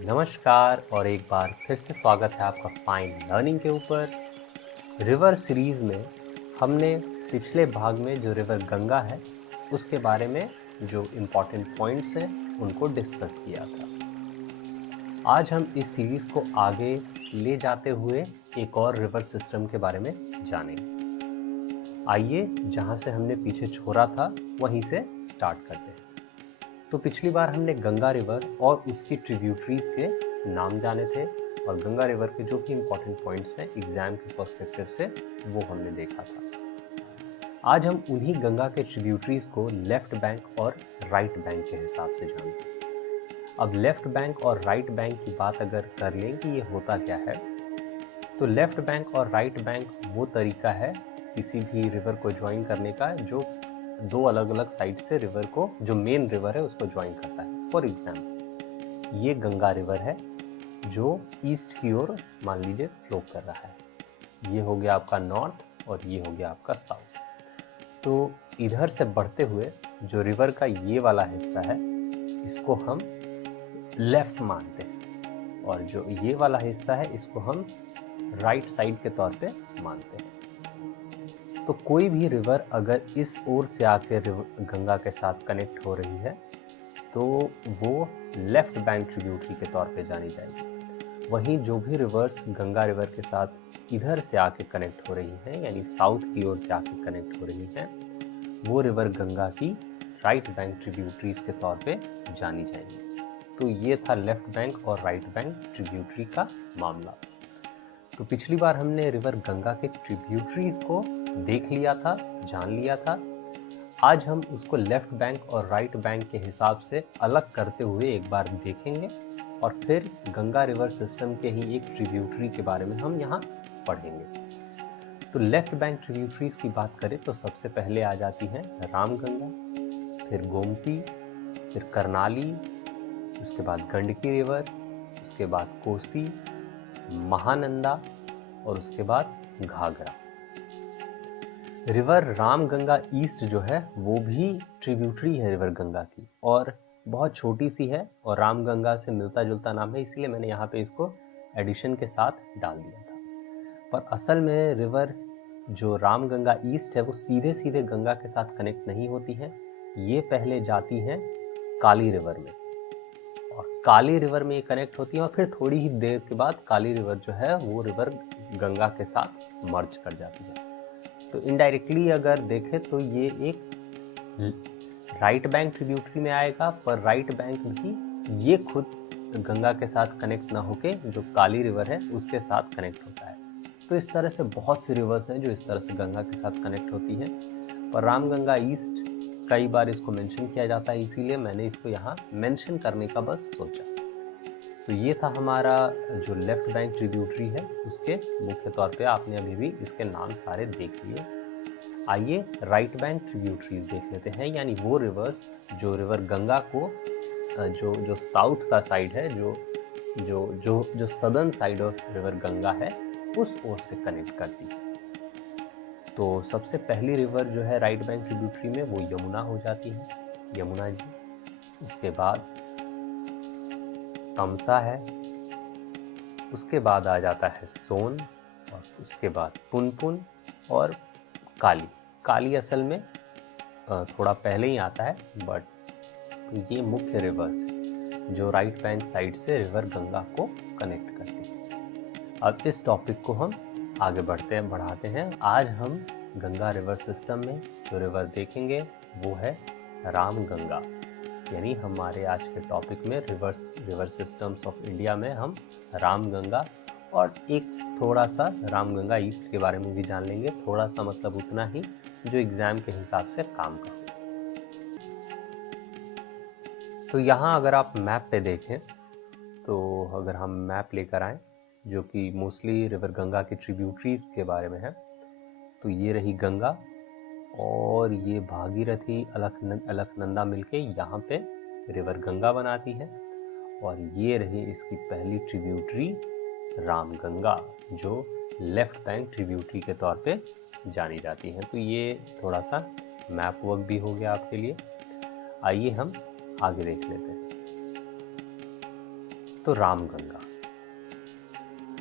नमस्कार और एक बार फिर से स्वागत है आपका फाइन लर्निंग के ऊपर। रिवर सीरीज में हमने पिछले भाग में जो रिवर गंगा है उसके बारे में जो इम्पोर्टेंट पॉइंट्स हैं उनको डिस्कस किया था। आज हम इस सीरीज को आगे ले जाते हुए एक और रिवर सिस्टम के बारे में जानेंगे। आइए जहां से हमने पीछे छोड़ा था वहीं से स्टार्ट करते हैं। तो पिछली बार हमने गंगा रिवर और उसकी ट्रिब्यूटरीज के नाम जाने थे और गंगा रिवर के जो भी इंपॉर्टेंट पॉइंट्स हैं एग्जाम के पर्सपेक्टिव से वो हमने देखा था। आज हम उन्हीं गंगा के ट्रिब्यूटरीज को लेफ्ट बैंक और राइट बैंक के हिसाब से जानते हैं। अब लेफ्ट बैंक और राइट बैंक की बात अगर कर लें कि ये होता क्या है, तो लेफ्ट बैंक और राइट बैंक वो तरीका है किसी भी रिवर को ज्वाइन करने का जो दो अलग अलग साइड से रिवर को, जो मेन रिवर है उसको ज्वाइन करता है। फॉर एग्जाम्पल ये गंगा रिवर है जो ईस्ट की ओर मान लीजिए फ्लो कर रहा है। ये हो गया आपका नॉर्थ और ये हो गया आपका साउथ। तो इधर से बढ़ते हुए जो रिवर का ये वाला हिस्सा है इसको हम लेफ्ट मानते हैं और जो ये वाला हिस्सा है इसको हम राइट साइड के तौर पे मानते हैं। तो कोई भी रिवर अगर इस ओर से आके गंगा के साथ कनेक्ट हो रही है तो वो लेफ्ट बैंक ट्रिब्यूटरी के तौर पे जानी जाएगी। वहीं जो भी रिवर्स गंगा रिवर के साथ इधर से आके कनेक्ट हो रही है यानी साउथ की ओर से आके कनेक्ट हो रही है वो रिवर गंगा की राइट बैंक ट्रिब्यूटरीज के तौर पे जानी जाएंगी। तो ये था लेफ्ट बैंक और राइट बैंक ट्रिब्यूटरी का मामला। तो पिछली बार हमने रिवर गंगा के ट्रिब्यूटरीज को देख लिया था, जान लिया था। आज हम उसको लेफ्ट बैंक और राइट बैंक के हिसाब से अलग करते हुए एक बार देखेंगे और फिर गंगा रिवर सिस्टम के ही एक ट्रिब्यूटरी के बारे में हम यहाँ पढ़ेंगे। तो लेफ्ट बैंक ट्रिब्यूटरीज की बात करें तो सबसे पहले आ जाती है रामगंगा, फिर गोमती, फिर करनाली, उसके बाद गंडकी रिवर, उसके बाद कोसी, महानंदा और उसके बाद घाघरा। रिवर रामगंगा ईस्ट जो है वो भी ट्रिब्यूटरी है रिवर गंगा की और बहुत छोटी सी है और रामगंगा से मिलता जुलता नाम है, इसीलिए मैंने यहाँ पे इसको एडिशन के साथ डाल दिया था। पर असल में रिवर जो रामगंगा ईस्ट है वो सीधे सीधे गंगा के साथ कनेक्ट नहीं होती है। ये पहले जाती है काली रिवर में और काली रिवर में ये कनेक्ट होती है और फिर थोड़ी ही देर के बाद काली रिवर जो है वो रिवर गंगा के साथ मर्ज कर जाती है। तो इनडायरेक्टली अगर देखें तो ये एक राइट बैंक ट्रिब्यूटरी में आएगा, पर राइट बैंक भी ये खुद गंगा के साथ कनेक्ट ना होके जो काली रिवर है उसके साथ कनेक्ट होता है। तो इस तरह से बहुत सी रिवर्स हैं जो इस तरह से गंगा के साथ कनेक्ट होती हैं, पर रामगंगा ईस्ट कई बार इसको मेंशन किया जाता है, इसीलिए मैंने इसको यहाँ मेंशन करने का बस सोचा। तो ये था हमारा जो लेफ्ट बैंक ट्रिब्यूटरी है उसके मुख्य तौर पे आपने अभी भी इसके नाम सारे देख लिए। आइए राइट बैंक ट्रिब्यूटरीज देख लेते हैं, यानी वो रिवर्स जो रिवर गंगा को जो जो साउथ का साइड है, जो जो जो जो southern side of river Ganga है उस ओर से कनेक्ट करती है। तो सबसे पहली रिवर जो है राइट बैंक ट्रिब्यूटरी में वो यमुना हो जाती है, यमुना जी। उसके बाद तमसा है, उसके बाद आ जाता है सोन और उसके बाद पुनपुन और काली। काली असल में थोड़ा पहले ही आता है, बट ये मुख्य रिवर्स है जो राइट बैंक साइड से रिवर गंगा को कनेक्ट करती है। अब इस टॉपिक को हम आगे बढ़ाते हैं। आज हम गंगा रिवर सिस्टम में जो रिवर देखेंगे वो है रामगंगा, यानी हमारे आज के टॉपिक में रिवर सिस्टम्स ऑफ इंडिया में हम रामगंगा और एक थोड़ा सा रामगंगा ईस्ट के बारे में भी जान लेंगे। थोड़ा सा मतलब उतना ही जो एग्जाम के हिसाब से काम का हो। तो यहाँ अगर आप मैप पे देखें तो अगर हम मैप लेकर आए जो कि मोस्टली रिवर गंगा की ट्रिब्यूटरीज के बारे में है, तो ये रही गंगा और ये भागीरथी अलकनंदा मिलके यहाँ पे रिवर गंगा बनाती है और ये रही इसकी पहली ट्रिब्यूटरी रामगंगा जो लेफ्ट बैंक ट्रिब्यूटरी के तौर पे जानी जाती है। तो ये थोड़ा सा मैप वर्क भी हो गया आपके लिए। आइए हम आगे देख लेते हैं। तो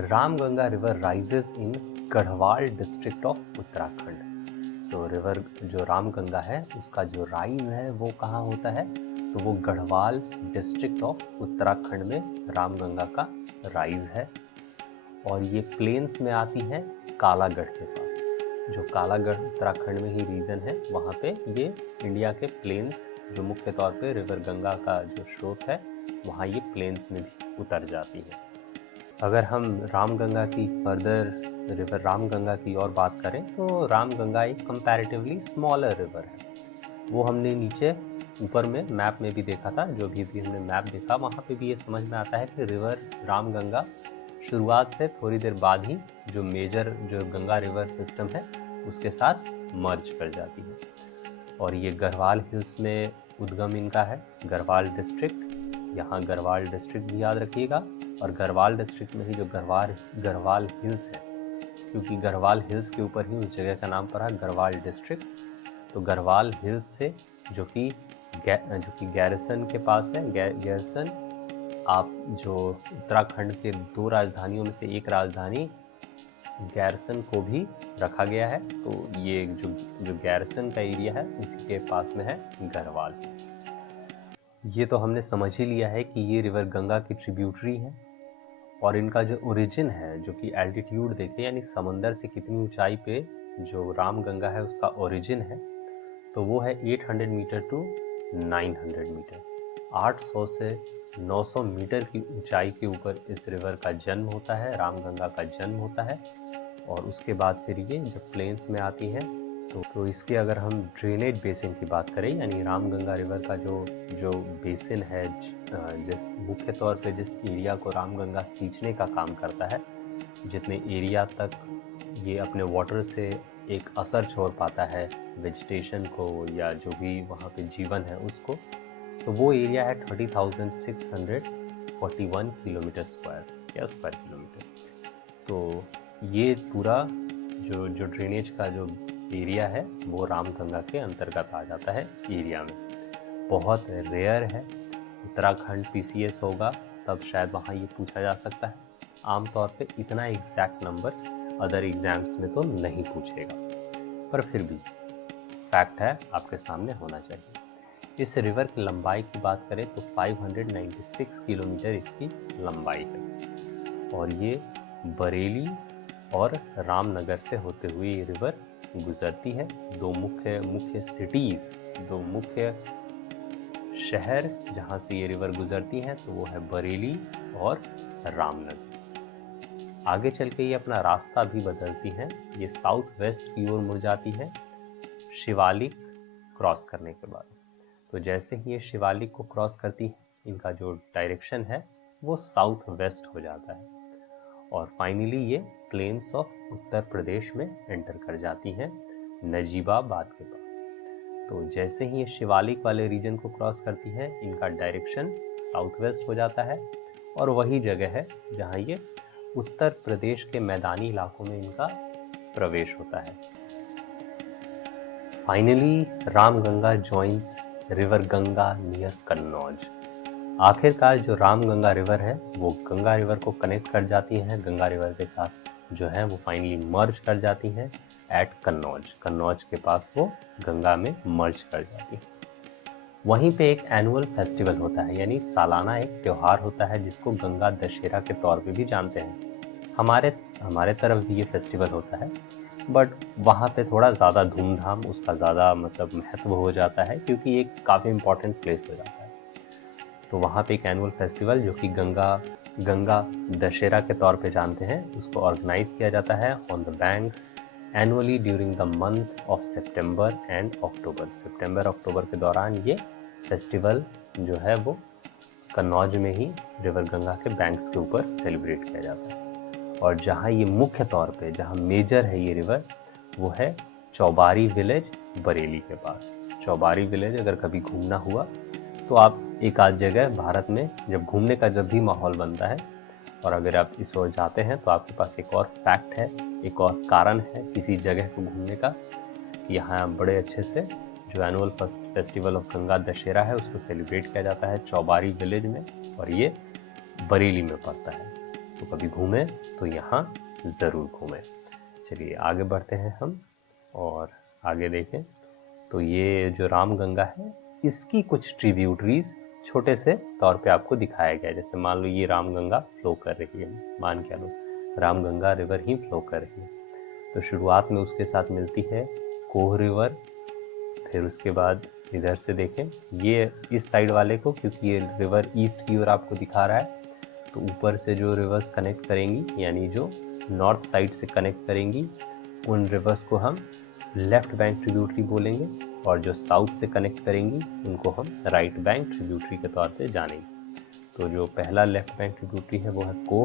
Ramganga river rises in Garhwal district of Uttarakhand. तो रिवर जो रामगंगा है उसका जो राइज है वो कहाँ होता है, तो वो गढ़वाल डिस्ट्रिक्ट ऑफ उत्तराखंड में रामगंगा का राइज है। और ये प्लेन्स में आती है कालागढ़ के पास। जो कालागढ़ उत्तराखंड में ही रीजन है, वहाँ पे ये इंडिया के प्लेन्स जो मुख्य तौर पे रिवर गंगा का जो स्रोत है वहाँ ये प्लेन्स में भी उतर जाती है। अगर हम रामगंगा की फर्दर रिवर रामगंगा की और बात करें तो रामगंगा एक कंपैरेटिवली स्मॉलर रिवर है। वो हमने नीचे ऊपर में मैप में भी देखा था, जो भी हमने मैप देखा वहाँ पे भी ये समझ में आता है कि रिवर रामगंगा शुरुआत से थोड़ी देर बाद ही जो मेजर जो गंगा रिवर सिस्टम है उसके साथ मर्ज कर जाती है। और ये गढ़वाल हिल्स में उद्गम इनका है, गढ़वाल डिस्ट्रिक्ट। यहाँ गढ़वाल डिस्ट्रिक्ट भी याद रखिएगा। और गढ़वाल डिस्ट्रिक्ट में ही जो गढ़वाल हिल्स है, क्योंकि गढ़वाल हिल्स के ऊपर ही उस जगह का नाम पड़ा गढ़वाल डिस्ट्रिक्ट। तो गढ़वाल हिल्स से जो कि गैरसन के पास है, गैरसन आप जो उत्तराखंड के 2 राजधानियों में से एक राजधानी गैरसन को भी रखा गया है। तो ये जो गैरसन का एरिया है उसी के पास में है गढ़वाल हिल्स। ये तो हमने समझ ही लिया है कि ये रिवर गंगा की ट्रिब्यूटरी है। और इनका जो ओरिजिन है, जो कि एल्टीट्यूड देखे यानी समंदर से कितनी ऊंचाई पे जो रामगंगा है उसका ओरिजिन है, तो वो है 800 मीटर टू 900 मीटर। 800 से 900 मीटर की ऊंचाई के ऊपर इस रिवर का जन्म होता है, रामगंगा का जन्म होता है। और उसके बाद फिर ये जब प्लेन्स में आती है तो इसके अगर हम ड्रेनेज बेसिन की बात करें, यानी रामगंगा रिवर का जो बेसिन है, जिस मुख्य तौर पे जिस एरिया को रामगंगा सींचने का काम करता है, जितने एरिया तक ये अपने वाटर से एक असर छोड़ पाता है वेजिटेशन को या जो भी वहाँ पे जीवन है उसको, तो वो एरिया है 30,641 किलोमीटर स्क्वायर या स्क्वायर किलोमीटर। तो ये पूरा जो ड्रेनेज का जो एरिया है वो रामगंगा के अंतर्गत आ जाता है एरिया में। बहुत रेयर है, उत्तराखंड पीसीएस होगा तब शायद वहाँ ये पूछा जा सकता है। आमतौर पे इतना एग्जैक्ट नंबर अदर एग्जाम्स में तो नहीं पूछेगा, पर फिर भी फैक्ट है, आपके सामने होना चाहिए। इस रिवर की लंबाई की बात करें तो 596 किलोमीटर इसकी लंबाई है। और ये बरेली और रामनगर से होते हुए ये रिवर गुजरती है। दो मुख्य सिटीज, दो मुख्य शहर जहां से ये रिवर गुजरती है तो वो है बरेली और रामनगर। आगे चल के ये अपना रास्ता भी बदलती है, ये साउथ वेस्ट की ओर मुड़ जाती है शिवालिक क्रॉस करने के बाद। तो जैसे ही ये शिवालिक को क्रॉस करती है, इनका जो डायरेक्शन है वो साउथ वेस्ट हो जाता है और फाइनली ये प्लेन्स ऑफ उत्तर प्रदेश में एंटर कर जाती हैं नजीबाबाद के पास। तो जैसे ही ये शिवालिक वाले रीजन को क्रॉस करती है, इनका डायरेक्शन साउथ वेस्ट हो जाता है और वही जगह है जहां ये उत्तर प्रदेश के मैदानी इलाकों में इनका प्रवेश होता है। Finally Ramganga joins river Ganga near Kannauj. आखिरकार जो रामगंगा रिवर है वो गंगा रिवर को कनेक्ट कर जाती है, गंगा रिवर के साथ जो है वो फाइनली मर्ज कर जाती है एट कन्नौज। कन्नौज के पास वो गंगा में मर्ज कर जाती है। वहीं पे एक एनुअल फेस्टिवल होता है, यानी सालाना एक त्योहार होता है जिसको गंगा दशहरा के तौर पे भी जानते हैं। हमारे तरफ भी ये फेस्टिवल होता है, बट वहाँ पे थोड़ा ज़्यादा धूमधाम, उसका ज़्यादा मतलब महत्व हो जाता है क्योंकि एक काफ़ी इम्पोर्टेंट प्लेस हो जाता है। तो वहाँ पे एक एनुअल फेस्टिवल जो कि गंगा दशहरा के तौर पे जानते हैं, उसको ऑर्गेनाइज किया जाता है on the banks annually during the month of September and October. सितंबर अक्टूबर के दौरान ये फेस्टिवल जो है वो कन्नौज में ही रिवर गंगा के बैंक्स के ऊपर सेलिब्रेट किया जाता है। और जहाँ ये मुख्य तौर पे जहाँ मेजर है ये रिवर, वो है चौबारी विलेज बरेली के पास। चौबारी विलेज अगर कभी घूमना हुआ तो आप एक आध जगह भारत में जब घूमने का जब भी माहौल बनता है और अगर आप इस ओर जाते हैं तो आपके पास एक और फैक्ट है, एक और कारण है किसी जगह को घूमने का। यहाँ बड़े अच्छे से जो annual festival of Ganga Dussehra है उसको सेलिब्रेट किया जाता है चौबारी विलेज में। और ये बरेली में पड़ता है, तो कभी घूमे तो यहाँ ज़रूर घूमें। चलिए आगे बढ़ते हैं हम और आगे देखें तो ये जो रामगंगा है इसकी कुछ ट्रिब्यूटरीज छोटे से तौर पे आपको दिखाया गया है। जैसे मान लो ये रामगंगा फ्लो कर रही है, मान के लो रामगंगा रिवर ही फ्लो कर रही है। तो शुरुआत में उसके साथ मिलती है कोह रिवर, फिर उसके बाद इधर से देखें ये इस साइड वाले को, क्योंकि ये रिवर ईस्ट की ओर आपको दिखा रहा है, तो ऊपर से जो रिवर्स कनेक्ट करेंगी यानी जो नॉर्थ साइड से कनेक्ट करेंगी उन रिवर्स को हम लेफ्ट बैंक ट्रिब्यूटरी बोलेंगे, और जो साउथ से कनेक्ट करेंगी उनको हम राइट बैंक ट्रिब्यूटरी के तौर पे जानेंगे। तो जो पहला लेफ्ट बैंक ट्रिब्यूटरी है वो है कोह,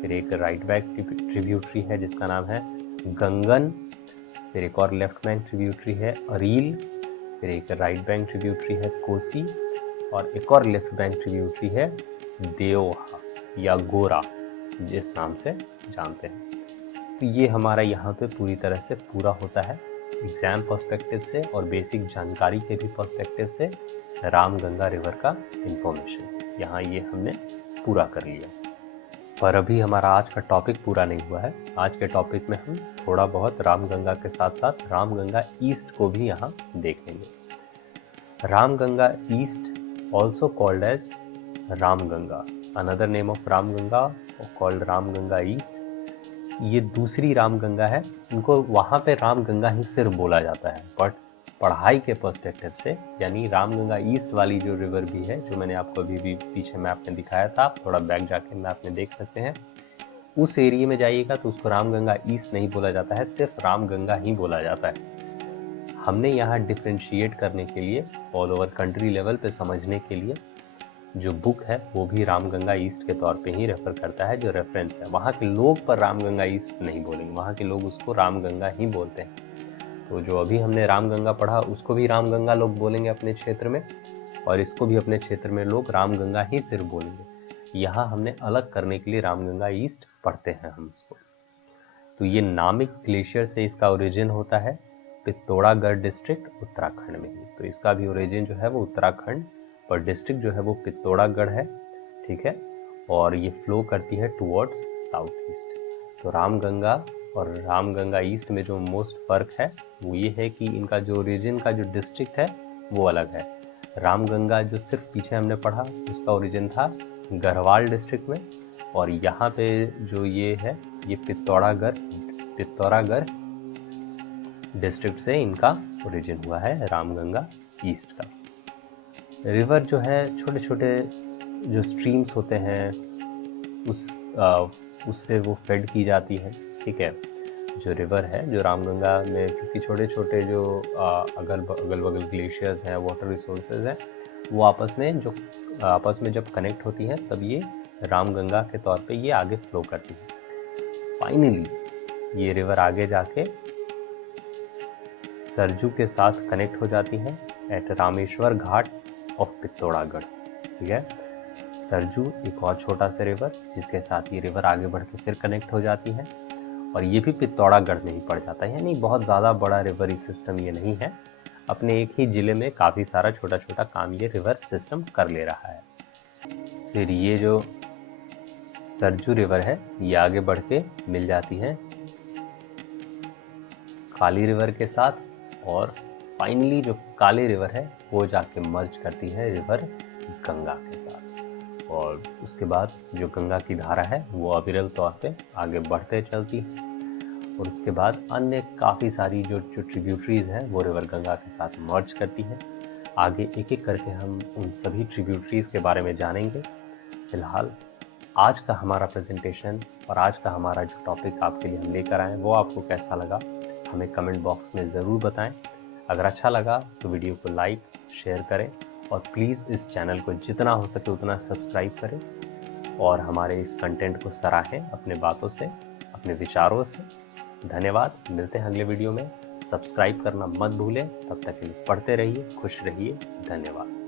फिर एक राइट बैंक ट्रिब्यूटरी है जिसका नाम है गंगन, फिर एक और लेफ्ट बैंक ट्रिब्यूटरी है अरील, फिर एक राइट बैंक ट्रिब्यूटरी है कोसी, और एक और लेफ्ट बैंक ट्रिब्यूटरी है देओहा या गोरा जिस नाम से जानते हैं। तो ये हमारा यहाँ पे पूरी तरह से पूरा होता है एग्जाम पर्सपेक्टिव से और बेसिक जानकारी के भी पर्सपेक्टिव से रामगंगा रिवर का इंफॉर्मेशन यहाँ ये हमने पूरा कर लिया। पर अभी हमारा आज का टॉपिक पूरा नहीं हुआ है। आज के टॉपिक में हम थोड़ा बहुत रामगंगा के साथ साथ रामगंगा ईस्ट को भी यहाँ देखेंगे। Ramganga east also called as Ramganga, another name of Ramganga called Ramganga east. ये दूसरी रामगंगा है, इनको वहाँ पे रामगंगा ही सिर्फ बोला जाता है, बट पढ़ाई के पर्सपेक्टिव से यानी रामगंगा ईस्ट वाली जो रिवर भी है, जो मैंने आपको अभी भी पीछे मैप में दिखाया था, आप थोड़ा बैक जाके मैप में देख सकते हैं, उस एरिया में जाइएगा तो उसको रामगंगा ईस्ट नहीं बोला जाता है, सिर्फ रामगंगा ही बोला जाता है। हमने यहाँ डिफ्रेंशिएट करने के लिए ऑल ओवर कंट्री लेवल पे समझने के लिए जो बुक है वो भी रामगंगा ईस्ट के तौर पे ही रेफर करता है, जो रेफरेंस है। वहाँ के लोग पर रामगंगा ईस्ट नहीं बोलेंगे, वहाँ के लोग उसको रामगंगा ही बोलते हैं। तो जो अभी हमने रामगंगा पढ़ा उसको भी रामगंगा लोग बोलेंगे अपने क्षेत्र में, और इसको भी अपने क्षेत्र में लोग रामगंगा ही सिर्फ बोलेंगे। यहाँ हमने अलग करने के लिए रामगंगा ईस्ट पढ़ते हैं हम उसको। तो ये नामिक ग्लेशियर से इसका ओरिजिन होता है पित्तौरागढ़ डिस्ट्रिक्ट उत्तराखंड में ही। तो इसका भी ओरिजिन जो है वो उत्तराखंड, पर डिस्ट्रिक्ट जो है वो पित्तौरागढ़ है, ठीक है। और ये फ्लो करती है टुवर्ड्स साउथ ईस्ट। तो रामगंगा और रामगंगा ईस्ट में जो मोस्ट फर्क है वो ये है कि इनका जो ओरिजिन का जो डिस्ट्रिक्ट है वो अलग है। रामगंगा जो सिर्फ पीछे हमने पढ़ा उसका ओरिजिन था गढ़वाल डिस्ट्रिक्ट में, और यहाँ पे जो ये है ये पित्तौरागढ़ डिस्ट्रिक्ट से इनका ओरिजिन हुआ है रामगंगा ईस्ट का। रिवर जो है छोटे छोटे जो स्ट्रीम्स होते हैं उससे वो फेड की जाती है, ठीक है। जो रिवर है जो रामगंगा में, क्योंकि छोटे छोटे जो अगल बगल ग्लेशियर्स हैं, वाटर रिसोर्सेज हैं, वो आपस में जब कनेक्ट होती हैं तब ये रामगंगा के तौर पे ये आगे फ्लो करती है। फाइनली ये रिवर आगे जाके सरजू के साथ कनेक्ट हो जाती हैं एट रामेश्वर घाट ऑफ पित्तौरागढ़, ठीक है। सरजू एक और छोटा सा रिवर जिसके साथ ये रिवर आगे बढ़ के फिर कनेक्ट हो जाती है, और ये भी पित्तौरागढ़ में ही पड़ जाता है। यानी बहुत ज़्यादा बड़ा रिवर सिस्टम ये नहीं है, अपने एक ही ज़िले में काफ़ी सारा छोटा छोटा काम ये रिवर सिस्टम कर ले रहा है। फिर ये जो सरजू रिवर है ये आगे बढ़ के मिल जाती है काली रिवर के साथ, और फाइनली जो काली रिवर है वो जाके मर्ज करती है रिवर गंगा के साथ, और उसके बाद जो गंगा की धारा है वो अविरल तौर पे आगे बढ़ते चलती है, और उसके बाद अन्य काफ़ी सारी जो ट्रिब्यूटरीज हैं वो रिवर गंगा के साथ मर्ज करती हैं। आगे एक एक करके हम उन सभी ट्रिब्यूटरीज के बारे में जानेंगे। फिलहाल आज का हमारा प्रेजेंटेशन और आज का हमारा जो टॉपिक आपके लिए हम लेकर आए वो आपको कैसा लगा हमें कमेंट बॉक्स में ज़रूर बताएं। अगर अच्छा लगा तो वीडियो को लाइक शेयर करें, और प्लीज़ इस चैनल को जितना हो सके उतना सब्सक्राइब करें, और हमारे इस कंटेंट को सराहें अपने बातों से, अपने विचारों से। धन्यवाद, मिलते हैं अगले वीडियो में। सब्सक्राइब करना मत भूलें। तब तक के लिए पढ़ते रहिए, खुश रहिए। धन्यवाद।